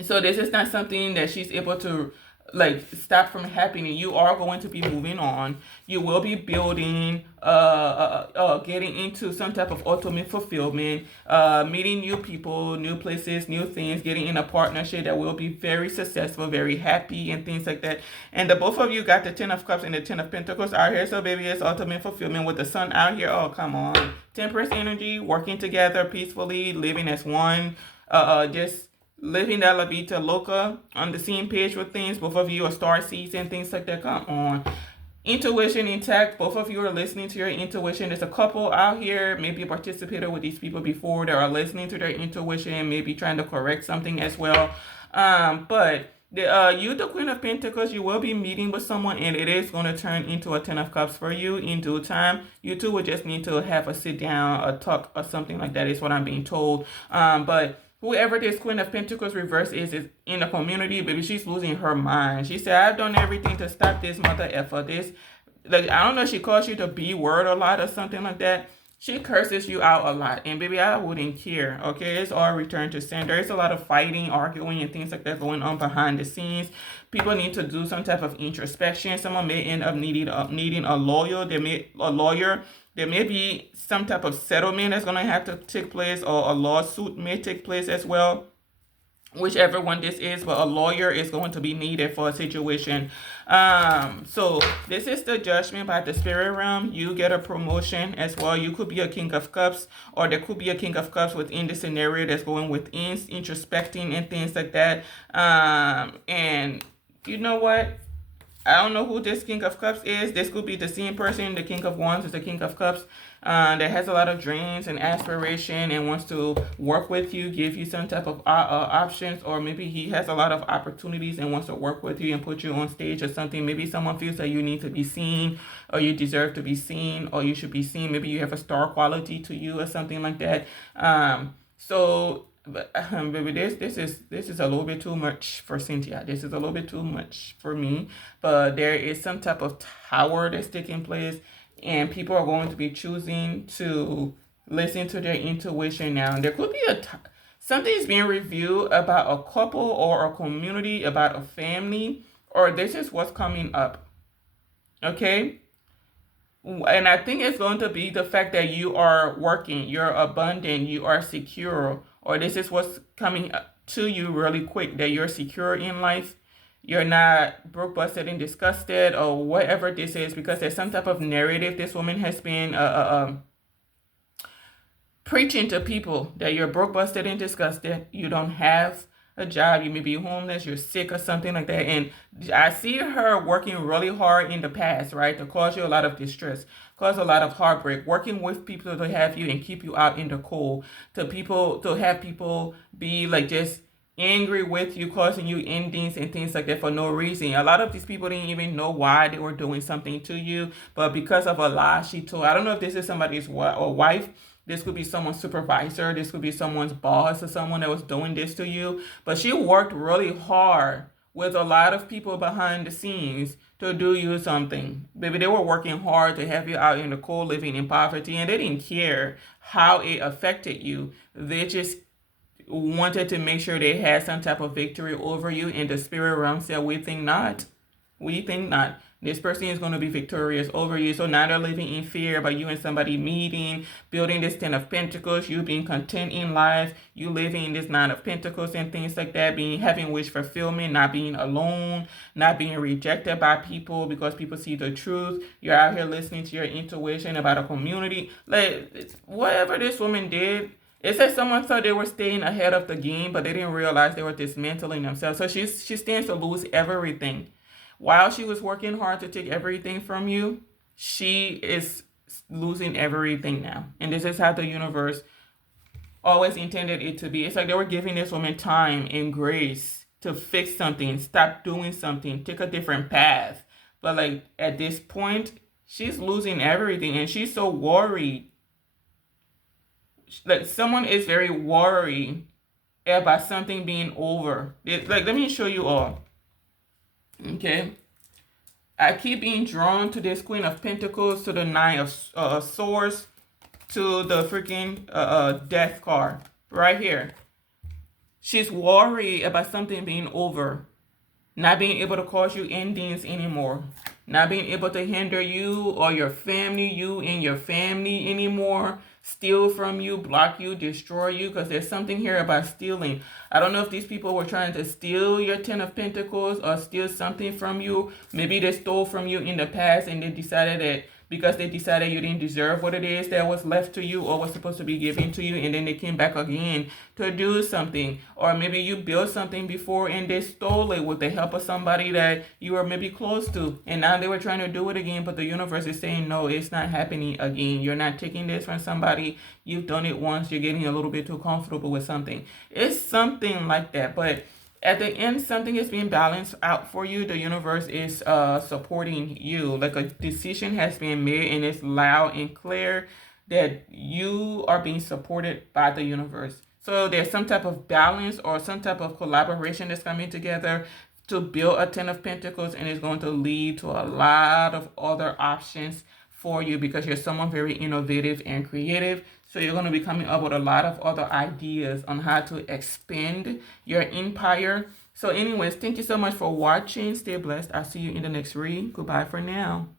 So this is not something that she's able to like stop from happening. You are going to be moving on. You will be building, getting into some type of ultimate fulfillment, meeting new people, new places, new things, getting in a partnership that will be very successful, very happy, and things like that. And the both of you got the Ten of Cups and the Ten of Pentacles out here, so baby, it's ultimate fulfillment with the Sun out here. Oh, come on. Temperance energy, working together peacefully, living as one, just living that La Vita Loca, on the same page with things. Both of you are star seeds and things like that. Come on. Intuition intact. Both of you are listening to your intuition. There's a couple out here, maybe participated with these people before, that are listening to their intuition, maybe trying to correct something as well. But you, the Queen of Pentacles, you will be meeting with someone, and it is going to turn into a Ten of Cups for you in due time. You two would just need to have a sit down, a talk, or something like that, is what I'm being told. But whoever this Queen of Pentacles reverse is in the community, baby, she's losing her mind. She said, I've done everything to stop this mother effer. This, like, I don't know, she calls you the B word a lot or something like that. She curses you out a lot. And baby, I wouldn't care. Okay, it's all return to sender. There's a lot of fighting, arguing, and things like that going on behind the scenes. People need to do some type of introspection. Someone may end up needing a lawyer. There may be some type of settlement that's going to have to take place, or a lawsuit may take place as well. Whichever one this is, but a lawyer is going to be needed for a situation. So this is the judgment by the spirit realm. You get a promotion as well. You could be a King of Cups, or there could be a King of Cups within the scenario that's going within, introspecting and things like that. And you know what? I don't know who this King of Cups is. This could be the same person. The King of Wands is the King of Cups, that has a lot of dreams and aspiration and wants to work with you, give you some type of options, or maybe he has a lot of opportunities and wants to work with you and put you on stage or something. Maybe someone feels that you need to be seen, or you deserve to be seen, or you should be seen. Maybe you have a star quality to you or something like that. But baby, this is a little bit too much for Cynthia. This is a little bit too much for me. But there is some type of tower that's taking place, and people are going to be choosing to listen to their intuition now. There could be something is being reviewed about a couple or a community, about a family, or this is what's coming up. Okay. And I think it's going to be the fact that you are working, you're abundant, you are secure, or this is what's coming to you really quick, that you're secure in life. You're not broke, busted, and disgusted, or whatever this is, because there's some type of narrative this woman has been preaching to people, that you're broke, busted, and disgusted. You don't have a job, you may be homeless, you're sick or something like that. And I see her working really hard in the past, right, to cause you a lot of distress, cause a lot of heartbreak, working with people to have you and keep you out in the cold, to have people be like just angry with you, causing you endings and things like that for no reason. A lot of these people didn't even know why they were doing something to you, but because of a lie she told. I don't know if this is somebody's wife. This could be someone's supervisor. This could be someone's boss, or someone that was doing this to you. But she worked really hard with a lot of people behind the scenes to do you something. Baby, they were working hard to have you out in the cold, living in poverty, and they didn't care how it affected you. They just wanted to make sure they had some type of victory over you. And the spirit realm said, we think not. We think not. This person is going to be victorious over you. So now they're living in fear about you and somebody meeting, building this Ten of Pentacles, you being content in life, you living in this Nine of Pentacles and things like that, having wish fulfillment, not being alone, not being rejected by people because people see the truth. You're out here listening to your intuition about a community. Like, whatever this woman did, it says someone thought they were staying ahead of the game, but they didn't realize they were dismantling themselves. So she stands to lose everything. While she was working hard to take everything from you, she is losing everything now. And this is how the universe always intended it to be. It's like they were giving this woman time and grace to fix something, stop doing something, take a different path. But like at this point, she's losing everything, and she's so worried. Like someone is very worried about something being over. Like, let me show you all. Okay, I keep being drawn to this Queen of Pentacles, to the Nine of Swords, to the freaking Death card right here. She's worried about something being over. not being able to cause you endings anymore, not being able to hinder you or your family, you and your family anymore, steal from you, block you, destroy you, because there's something here about stealing. I don't know if these people were trying to steal your Ten of Pentacles or steal something from you. Maybe they stole from you in the past and they decided that because they decided you didn't deserve what it is that was left to you or was supposed to be given to you, and then they came back again to do something. Or maybe you built something before and they stole it with the help of somebody that you were maybe close to, and now they were trying to do it again, but the universe is saying no, it's not happening again. You're not taking this from somebody. You've done it once. You're getting a little bit too comfortable with something. It's something like that. But at the end, something is being balanced out for you. The universe is supporting you. Like a decision has been made and it's loud and clear that you are being supported by the universe. So there's some type of balance or some type of collaboration that's coming together to build a Ten of Pentacles, and it's going to lead to a lot of other options for you because you're someone very innovative and creative. So you're going to be coming up with a lot of other ideas on how to expand your empire. So anyways, thank you so much for watching. Stay blessed. I'll see you in the next read. Goodbye for now.